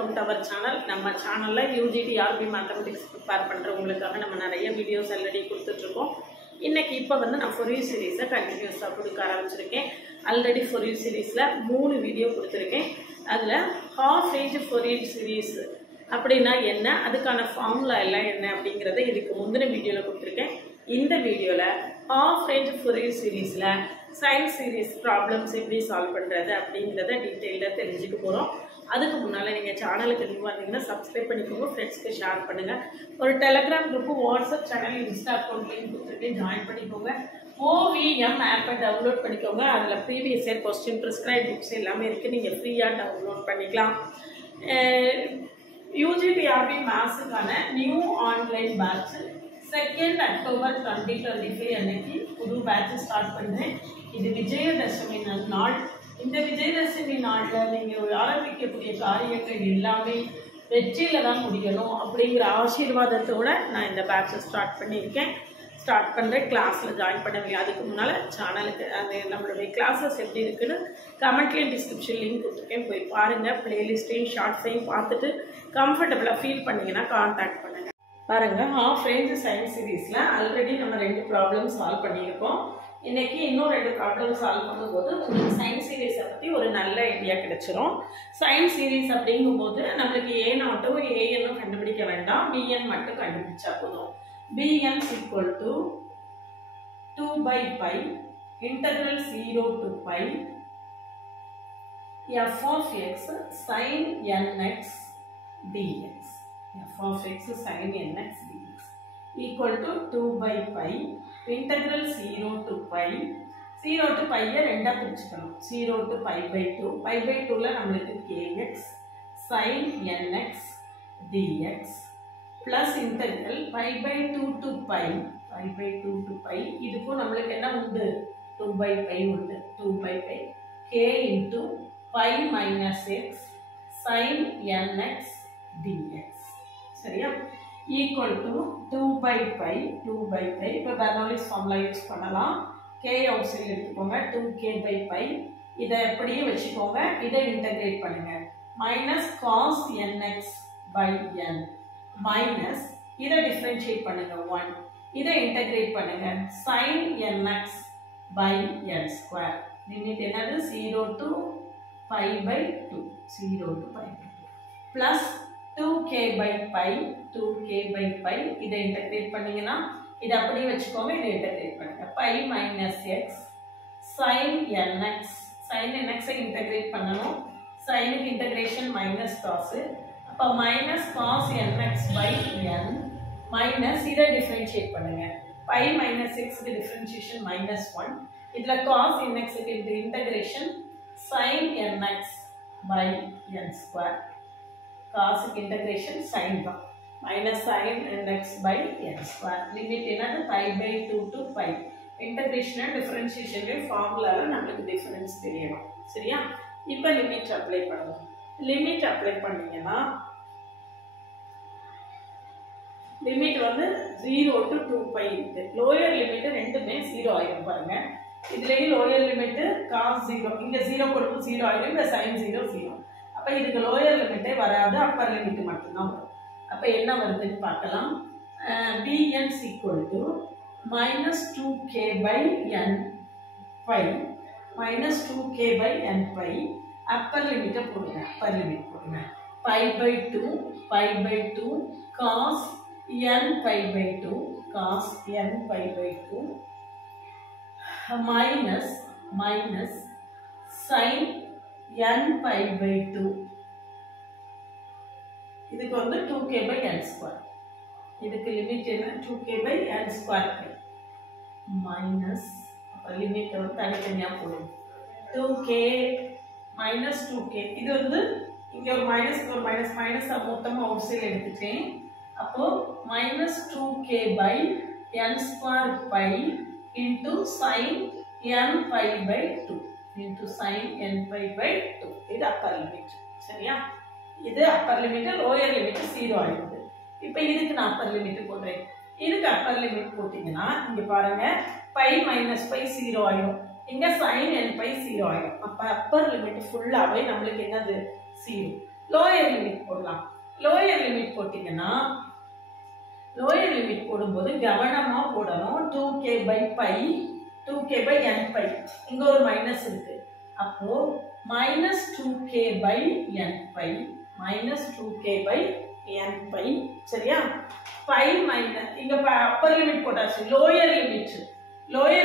Welcome to our channel. நம்ம சேனலில் UGT RB mathematics prepare பண்ணுறவங்களுக்காக நம்ம நிறைய வீடியோஸ் ஆல்ரெடி கொடுத்துட்ருக்கோம். இன்றைக்கி இப்போ நான் ஃபொரியர் சீரீஸை கண்டினியூஸாக கொடுக்க ஆரம்பிச்சிருக்கேன். ஆல்ரெடி ஃபொரியர் சீரீஸில் 3 வீடியோ கொடுத்துருக்கேன். அதில் ஹாஃப் ரேஞ்ச் ஃபொரியர் சீரீஸ் அப்படின்னா என்ன, அதுக்கான ஃபார்முலா எல்லாம் என்ன அப்படிங்கிறத இதுக்கு முந்தின வீடியோவில் கொடுத்துருக்கேன். இந்த வீடியோவில் ஹாஃப் ரேஞ்ச் ஃபொரியர் சீரீஸில் சயின்ஸ் சீரீஸ் ப்ராப்ளம்ஸ் எப்படி சால்வ் பண்ணுறது அப்படிங்கிறத டீட்டெயிலாக தெரிஞ்சுக்க போகிறோம். அதுக்கு முன்னால் நீங்கள் சேனலுக்கு நியூவாக இருந்தீங்கன்னா சப்ஸ்கிரைப் பண்ணிக்கோங்க, ஃப்ரெண்ட்ஸ்க்கு ஷேர் பண்ணுங்கள். ஒரு Telegram group, WhatsApp channel, Insta account link கொடுத்துட்டு ஜாயின் பண்ணிக்கோங்க. OVM ஆப்பை டவுன்லோட் பண்ணிக்கோங்க. அதில் previous year question, prescribe books எல்லாமே இருக்குது. நீங்கள் ஃப்ரீயாக டவுன்லோட் பண்ணிக்கலாம். யூஜிடி ஆர்பி மேத்ஸுக்கான நியூ ஆன்லைன் பேட்ச் 2 அக்டோபர் 2025 அன்னைக்கு புது பேட்ச் ஸ்டார்ட் பண்ணுறேன். இது விஜயதசமி நாள். இந்த விஜயதசமி நாளில் நீங்கள் ஆரம்பிக்கக்கூடிய காரியங்கள் எல்லாமே வெற்றியில் தான் முடியணும் அப்படிங்கிற ஆசீர்வாதத்தோடு நான் இந்த பேட்சை ஸ்டார்ட் பண்ணியிருக்கேன். ஸ்டார்ட் பண்ணுறேன். கிளாஸில் ஜாயின் பண்ணவே அதுக்கு முன்னால் சேனலுக்கு அது நம்மளுடைய கிளாஸஸ் எப்படி இருக்குன்னு கமெண்ட்லேயும் டிஸ்கிரிப்ஷன் லிங்க் கொடுத்துருக்கேன், போய் பாருங்கள். ப்ளேலிஸ்ட்டையும் ஷார்ட்ஸையும் பார்த்துட்டு கம்ஃபர்டபுளாக ஃபீல் பண்ணிங்கன்னா கான்டாக்ட் பண்ணுங்கள். பாருங்கள், ஹாஃப் ரேஞ்ச் சயின்ஸ் சீரீஸில் ஆல்ரெடி நம்ம 2 ப்ராப்ளம் சால்வ் பண்ணியிருக்கோம். இன்றைக்கி இன்னும் 2 ப்ராப்ளம் சால்வ் பண்ணும்போது உங்களுக்கு சயின்ஸ் சீரீஸை பற்றி ஒரு நல்ல ஐடியா கிடைச்சிரும். சயின்ஸ் சீரீஸ் அப்படிங்கும்போது நம்மளுக்கு ஏனாட்டும் ஏஎன்னும் கண்டுபிடிக்க வேண்டாம், பிஎன் மட்டும் கண்டுபிடிச்சா போதும். bn equal to 2/π integral 0 to pi f of x sin nx dx. f of x sin nx dx equal to 2/π integral 0 to pi 0 to pi ரெண்டா பிரிச்சுக்கணும். 0 to pi/2 pi/2ல நம்மளுக்கு kx sin nx dx plus integral pi/2 to pi pi/2 to pi இதுக்கும் நம்மளுக்கு என்ன உண்டு, 2/π உண்டு. 2/π k into pi minus x sin nx dx. சரியா? equal to 2/π இப்போ Bernoulli's formula use பண்ணலாம். k அவுட் சைடு எடுத்துக்கோங்க. 2k/π இதை எப்படியே வச்சுக்கோங்க. இதை இன்டகிரேட் பண்ணுங்க. Minus cos nx by n minus இதை டிஃபரன்ஷியேட் பண்ணுங்க 1. இதை இன்டகிரேட் பண்ணுங்க sin nx by n square. Limit என்னது? 0 to pi/2 0 to pi/2 plus 2k/π இதை இன்டகிரேட் பண்ணீங்கன்னா இதை அப்படியே வச்சுக்கோங்க. இதை இன்டகிரேட் பண்ணுங்க. pi minus x sin nx sin nx ஐ இன்டகிரேட் பண்ணணும். சைனுக்கு இன்டகிரேஷன் மைனஸ் காஸ். அப்போ minus cos nx by n minus இதை டிஃபரன்ஷியேட் பண்ணுங்க. pi minus xக்கு டிஃபரன்ஷியேஷன் -1. இதில் காஸ் nxக்கு integration sin nx by n square. காசுக்கு இன்டகிரேஷன் சைன் தான். Minus sin nx by n square. Limit என்னது? pi/2 to pi. Integration differentiation ஃபார்முலாவில் நம்மளுக்கு டிஃபரன்ஸ் தெரியணும். சரியா? இப்போ லிமிட் அப்ளை பண்ணுவோம். லிமிட் அப்ளை பண்ணீங்கன்னா லிமிட் 0 to 2π இருக்கு. லோயர் லிமிட் ரெண்டுமே 0 ஆயிரும். பாருங்க, இதுலேயும் லோயர் லிமிட் cos 0, இங்கே 0 கொடுக்கும் 0 ஆயிரும். இந்த sin 0 0. அப்போ இதுக்கு லோயர் லிமிட்டே வராது, அப்பர் லிமிட் மட்டும்தான் வரும். அப்போ என்ன வருதுன்னு பார்க்கலாம். bn equal to -2k/nπ -2k/nπ Appar லிமிட்டை போடுங்க. அப்பர் லிமிட் போடுங்க. pi/2 cos nπ/2 cos nπ/2 minus sin nπ/2 இதுக்கு 2k/n ஸ்கொயர். இதுக்கு லிமிட் என்ன? 2k/n ஸ்கொயர் மைனஸ் லிமிட் தனித்தனியாக போடும். 2k minus 2k இது இங்கே ஒரு மைனஸ் ஒரு மைனஸ் மைனஸ் மொத்தமாக அவுட் சைடு எடுத்துட்டேன். அப்போது -2k/n square pi into sin nπ/2 into sin nπ/2 இது அப்பர் லிமிட். சரியா? இது அப்பர் லிமிட். லோயர் லிமிட் 0 ஆயிடுது. இப்போ இதுக்கு நான் அப்பர் லிமிட் போடுறேன். இதுக்கு அப்பர் லிமிட் போட்டிங்கன்னா இங்கே பாருங்கள், π minus π 0 ஆயிடும். இங்கே sin nπ 0 ஆயிடும். அப்போ அப்பர் லிமிட் ஃபுல்லாகவே நம்மளுக்கு என்னது? 0. லோயர் லிமிட் போடுங்க. போடலாம். லோயர் லிமிட் போட்டிங்கன்னா லோயர் லிமிட் போடும்போது கவனமாக போடணும். 2k by pi 2k by n pi இங்கே ஒரு மைனஸ் இருக்கு. அப்போ minus 2k by n pi minus 2k by n pi சரியா? pi மைனஸ் இங்கே அப்பர் லிமிட் போட்டாச்சு. லோயர்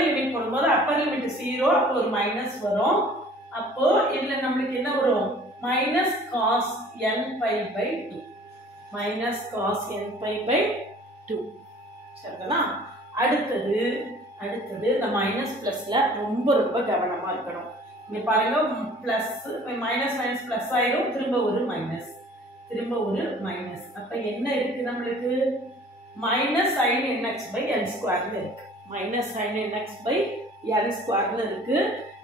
லிமிட் போடும்போது அப்பர் லிமிட் 0 அப்போ ஒரு மைனஸ் வரும். அப்போ இதில் நம்மளுக்கு என்ன வரும்? Minus cos n pi by 2 minus cos n pi by 2 சரிங்களா? அடுத்தது இந்த மைனஸ் பிளஸ்ல ரொம்ப கவனமா இருக்கணும். இங்க பாருங்க பிளஸ் மைனஸ் பிளஸ் ஆயிரும். திரும்ப ஒரு மைனஸ் அப்ப என்ன இருக்கு நம்மளுக்கு? Minus sin nx by n ஸ்கொயர்ல இருக்கு. Minus sin nx by n ஸ்கொயர்ல இருக்கு.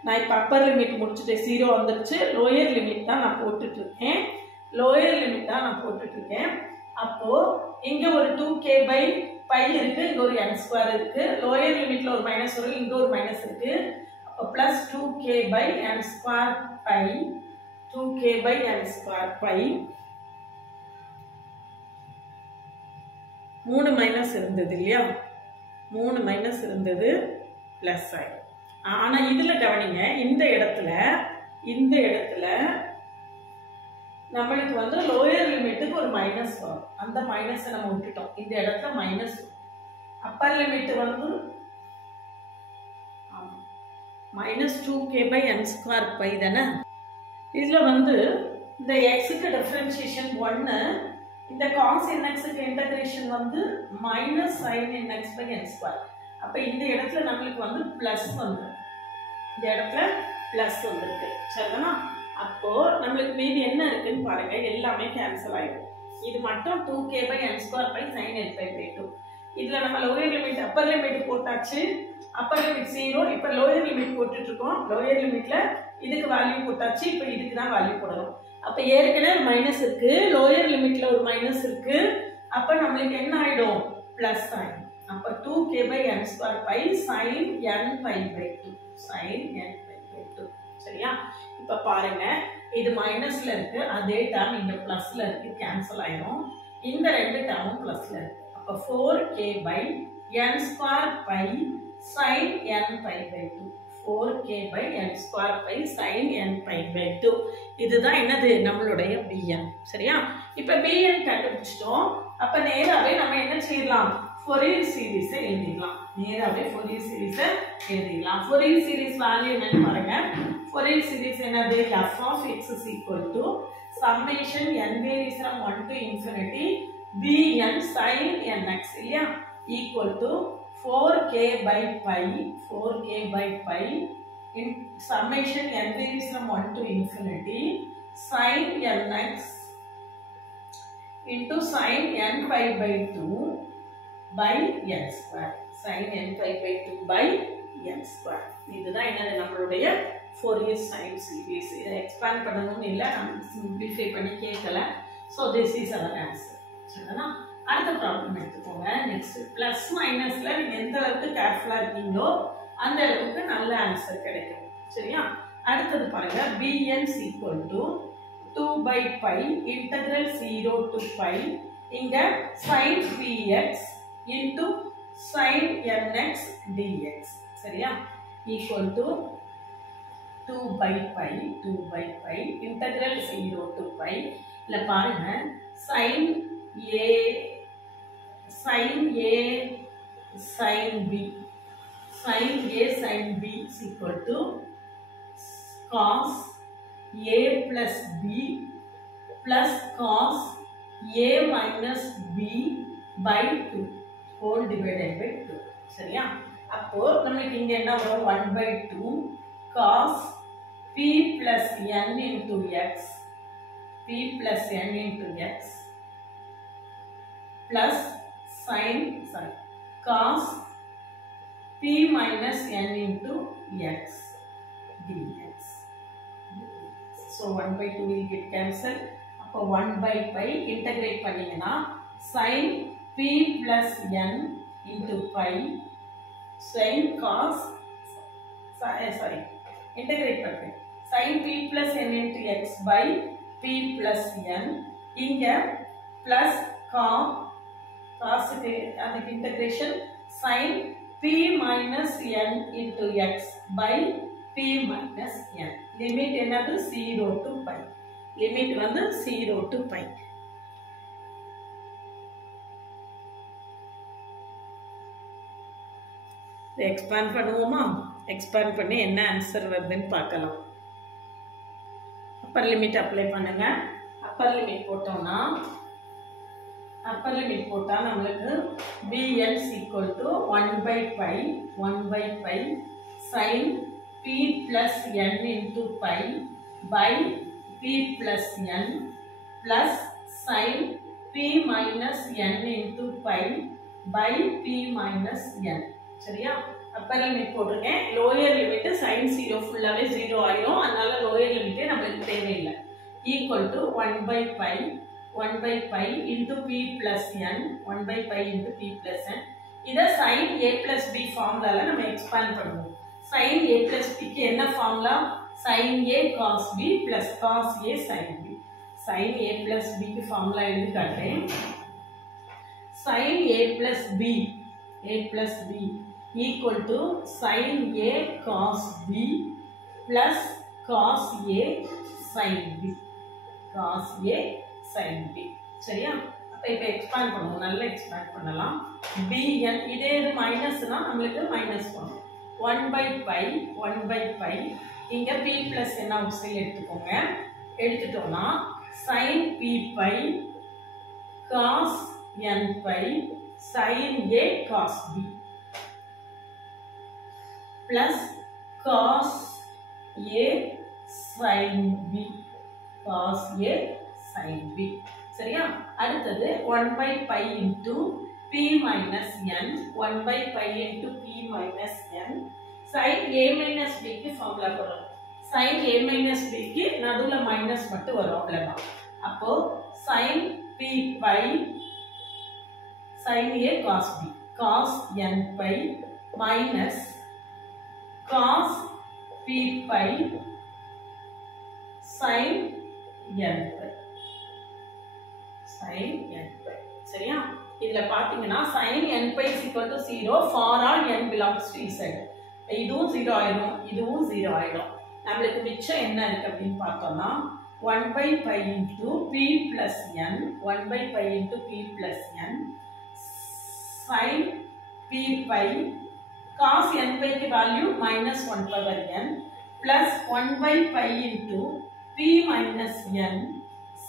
நான் இப்ப அப்பர் லிமிட் முடிச்சுட்டு 0 வந்துருச்சு. லோயர் லிமிட் தான் நான் போட்டுட்டு இருக்கேன். அப்போ இங்க ஒரு 2k by pi இருக்கு, இங்க ஒரு n ஸ்கொயர் இருக்கு. லோயர் லிமிட்ல ஒரு மைனஸ் வரும், இங்க ஒரு மைனஸ் இருக்கு. அப்போ plus 2k by n square pi 2k by n square pi 3 minus இருந்தது இல்லையா? 3 மைனஸ் இருந்தது பிளஸ் ஆயிடும். ஆனா இதுல கவனிங்க, இந்த இடத்துல நம்மளுக்கு வந்து லோயர் லிமிட்டுக்கு ஒரு மைனஸ் வரும். அந்த மைனஸை நம்ம விட்டுட்டோம். இந்த இடத்துல மைனஸ். அப்பர் லிமிட் வந்து minus 2k by n square pi தானே? இதுல வந்து இந்த xக்கு டிஃபரன்ஷியேஷன் 1, இந்த cos nxக்கு இன்டகிரேஷன் வந்து minus sin nx by n square. அப்ப இந்த இடத்துல நம்மளுக்கு வந்து பிளஸ் வந்திருக்கு சரிதானா? அப்போ நம்மளுக்கு மீதி என்ன இருக்குன்னு பாருங்க, எல்லாமே கேன்சல் ஆயிடும். இது மட்டும் 2k by n square by sin n pi by 2. இதுல நம்ம லோயர் லிமிட் அப்பர் லிமிட் போட்டாச்சு. Upper limit 0. இப்ப லோயர் லிமிட் போட்டுட்டு இருக்கோம். லோயர் லிமிட்ல இதுக்கு வேல்யூ போட்டாச்சு. இப்ப இதுக்கு தான் வேல்யூ போடணும். அப்ப ஏற்கனவே ஒரு மைனஸ் இருக்கு, லோயர் லிமிட்ல ஒரு மைனஸ் இருக்கு. அப்ப நம்மளுக்கு என்ன ஆயிடும்? பிளஸ் ஆயிடும். அப்ப 2k by n square pi sin n pi by 2 சரியா? இப்ப பாருங்க, இது மைனஸ்ல இருக்கு, அதே டேர்ம் இங்க பிளஸ்ல இருக்கு, கேன்சல் ஆயிடும். இந்த ரெண்டு டேர்மும் பிளஸ்ல இருக்கு. அப்ப 4k by n square pi sin n pi by 2 4k by n square pi sin n pi by 2. இதுதான் என்னது? நம்மளுடைய bn சரியா? இப்ப bn கண்டுபிடிச்சிட்டோம். அப்ப நேராவே நம்ம என்ன செய்யலாம்? ஃபோரியர் சீரிஸை எழுதிடலாம். ஃபோரியர் சீரிஸ் வேல்யூ என்னன்னு பாருங்க. ஃபோரியர் சீரிஸ் என்னது? f of x is equal to summation n varies from 1 to infinity bn sin nx இல்லையா? equal to 4k by pi in summation n varies from 1 to infinity sin nx into sin n pi by 2 by n square sin n pi by 2 by n square. இதுதான் என்னது? நம்மளுடைய Fourier sine series. இதை expand பண்ணணும்னு இல்லை, நம்ம simplify பண்ணி கேட்கல. So this is our answer சரிங்களா? அடுத்த ப்ராப்ளம் எடுத்துக்கோங்க. நெக்ஸ்ட் பிளஸ் மைனஸ்ல நீங்க எந்த அளவுக்கு கேர்ஃபுல்லா இருக்கீங்களோ அந்த அளவுக்கு நல்ல ஆன்சர் கிடைக்கும் சரியா? அடுத்தது பாருங்க, bn is equal to 2 by pi integral 0 to pi இங்க sin px into sin nx dx சரியா? equal to 2 by pi integral 0 to pi. இல்ல பாருங்க, sin a sin b is equal to cos a plus b plus cos a minus b by 2 whole divided by 2 சரியா? அப்போ நமக்கு இங்க என்ன வரும்? 1 by 2 cos p plus n into x plus cos p minus n into x dx. So 1 by 2 will get cancelled. அப்போ 1 by pi integrate பண்ணீங்கன்னா sin p plus n into pi sin cos integrate பண்ணுறேன் sin p plus n into x by p plus n இங்க plus cos அதுக்கு integration sin p minus n into x by p minus n. Limit என்னது 0 to pi. Limit வந்து 0 to pi. Expand பண்ணுவோமா? Expand பண்ணி என்ன answer வருதுன்னு பார்க்கலாம். Upper limit apply பண்ணுங்க. அப்பர் லிமிட் போட்டோம்னா நம்மளுக்கு bn is equal to 1 by pi sin p plus n into pi by p plus n plus sin p minus n into pi by p minus n. சரியா? Upper limit போட்டுருக்கேன். Lower limit sin 0 ஃபுல்லாவே 0 ஆயிடும். அதனால lower லிமிட்டே நமக்கு தேவையில்லை. Equal to 1 by pi into p plus n 1 by pi into p plus n. இதை sin a plus b ஃபார்முலால நம்ம expand பண்ணுவோம். sin a plus b க்கு என்ன formula? sin a cos b plus cos a sin b. sin a plus b க்கு formula எழுதி காட்டுறேன். sin a plus b equal to sin a cos b plus cos a sin b. cos a sin b. சரியா? அப்ப இப்ப expand பண்ணுவோம். நல்லா expand பண்ணலாம். bn இதே இது மைனஸ்னா நம்மளுக்கு மைனஸ் பண்ணும். 1 by pi இங்க p plus n out side எடுத்துக்கோங்க. எடுத்துட்டோம்னா sin p pi cos n pi sin a cos b plus cos a sin b. cos a sin b. சரியா? அடுத்தது 1 by pi into p minus n 1 by pi into p minus n sin a minus b க்கு formula போடுறோம். sin a minus b க்கு நடுவுல minus மட்டும் வரும் அவ்வளவுதான். அப்போ sin p pi sin a cos b cos n pi minus cos p pi sin n pi. sin n pi. சரியா? இதுல பாத்தீங்கன்னா sin n pi is equal to 0 for all n belongs to z. இதுவும் 0 ஆயிடும், இதுவும் 0 ஆயிடும். நம்மளுக்கு மிச்சம் என்ன இருக்கு அப்படின்னு பார்த்தோம்னா 1 by pi into p plus n 1 by pi into p plus n sin p pi cos n pi की value minus 1 power n plus 1 by pi into p minus n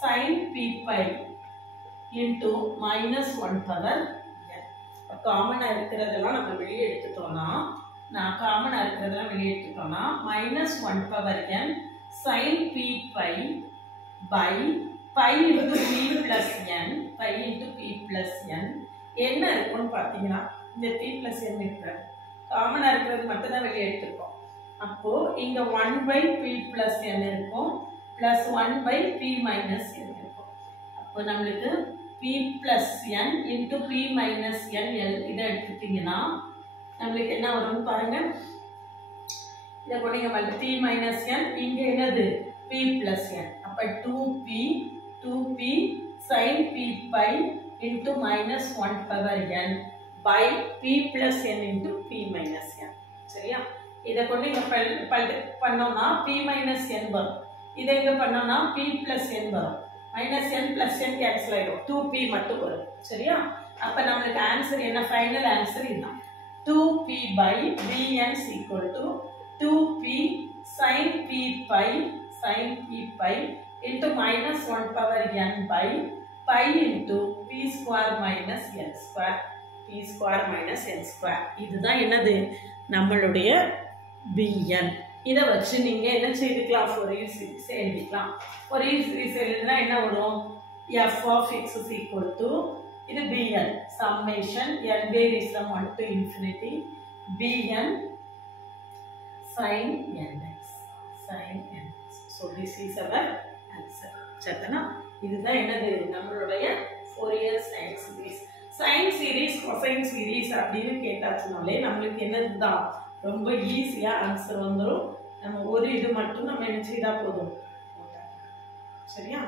sin p pi into minus 1 power n. காமனா இருக்கிறதெல்லாம் நம்ம வெளியே எடுத்துட்டோம்னா minus 1 power n sin p pi by pi into p plus n என்ன இருக்கும்னு பார்த்தீங்கன்னா இந்த p plus n இருக்கு. காமனா இருக்கிறது மட்டும் தான் வெளியே எடுத்துட்டோம். அப்போ இங்க 1 by p plus n இருக்கும் plus 1 by p minus n இருக்கும். அப்போ நமக்கு p plus n into p minus n இதை எடுத்துட்டீங்கன்னா நம்மளுக்கு என்ன வரும்னு பாருங்க. இதை கொண்டீங்க மாதிரி p minus n இங்க என்னது p plus n. அப்ப 2p sin p pi into minus 1 power n by p plus n into p minus n. சரியா? இதை கொண்டு இங்க பண்ணோம்னா p minus n வரும். இதை இங்க பண்ணோம்னா p plus n வரும். minus n plus n cancel ஆயிடும். 2p மட்டும் வரும். சரியா? அப்ப நம்மளுக்கு ஆன்சர் என்ன? ஃபைனல் ஆன்சர் இதுதான். 2p by bn is equal to 2p sin p pi into minus 1 power n by pi into p square minus n square. p square minus n square. இதுதான் என்னது? நம்மளுடைய bn. இதை வச்சு நீங்க என்ன செய்துக்கலாம்? Fourier series எழுதிக்கலாம். Fourier series எழுதினா என்ன வரும்? f of x is equal to இது bn summation n varies from 1 to infinity bn sin nx. So this is our answer. சரிதானா? இதுதான் என்னது? நம்மளுடைய Fourier sine series. Sine series cosine series அப்படின்னு கேட்டாச்சுனாலே நம்மளுக்கு என்னதுதான் ரொம்ப ஈஸியா ஆன்சர் வந்துடும். நம்ம ஒரு இது மட்டும் நம்ம என்ன செய்தா போதும். சரியா?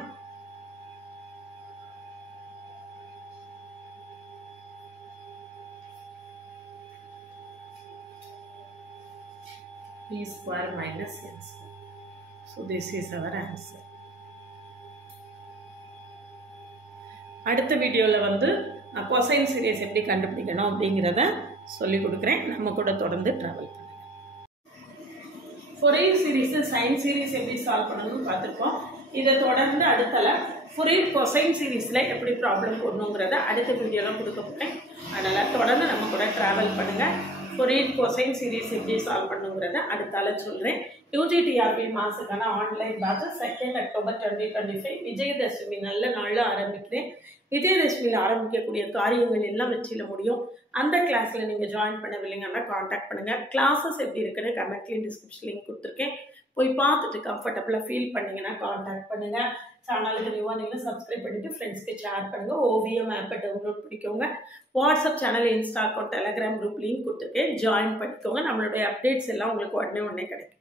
p square minus n square. So this is our answer. அடுத்த வீடியோவில் வந்து கொசைன் சீரிஸ் எப்படி கண்டுபிடிக்கணும் அப்படிங்கிறத சொல்லிக் கொடுக்குறேன். நம்ம கூட தொடர்ந்து ட்ராவல் பண்ணுங்க. ஃபோரியர் சீரிஸ் சைன் சீரிஸ் எப்படி சால்வ் பண்ணணும்னு பார்த்துருப்போம். இதை தொடர்ந்து அடுத்தல ஃபோரியர் கொசைன் சீரிஸில் எப்படி ப்ராப்ளம் போடணுங்கிறத அடுத்த வீடியோலாம் கொடுக்க போகிறேன். அதனால் தொடர்ந்து நம்ம கூட ட்ராவல் பண்ணுங்கள். ஃபோரியர் கொசைன் சீரிஸ் எப்படி சால்வ் பண்ணுங்கிறத அடுத்தால சொல்கிறேன். யூஜிடிஆர்பி மாதத்துக்கான ஆன்லைன் பேட்ச் 2 அக்டோபர் 2025 விஜயதசமி நல்ல நாளில் ஆரம்பிக்கிறேன். விஜயதசமியில் ஆரம்பிக்கக்கூடிய காரியங்கள் எல்லாம் வெற்றில முடியும். அந்த கிளாஸில் நீங்கள் ஜாயின் பண்ணவில்லைங்கன்னா காண்டாக்ட் பண்ணுங்கள். கிளாஸஸ் எப்படி இருக்குன்னு கமெண்ட்லேயும் டிஸ்கிரிப்ஷன் லிங்க் கொடுத்துருக்கேன். போய் பார்த்துட்டு கம்ஃபர்டபுளாக ஃபீல் பண்ணிங்கன்னா காண்டாக்ட் பண்ணுங்கள். சேனலுக்கு நியூவாக நீங்கள் சப்ஸ்கிரைப் பண்ணிவிட்டு ஃப்ரெண்ட்ஸ்க்கு ஷேர் பண்ணுங்கள். ஓவியம் ஆப்பை டவுன்லோட் பண்ணிக்கோங்க. WhatsApp channel, Insta account, Telegram group link கொடுத்துருக்கேன். ஜாயின் பண்ணிக்கோங்க. நம்மளுடைய அப்டேட்ஸ் எல்லாம் உங்களுக்கு உடனே கிடைக்கும்.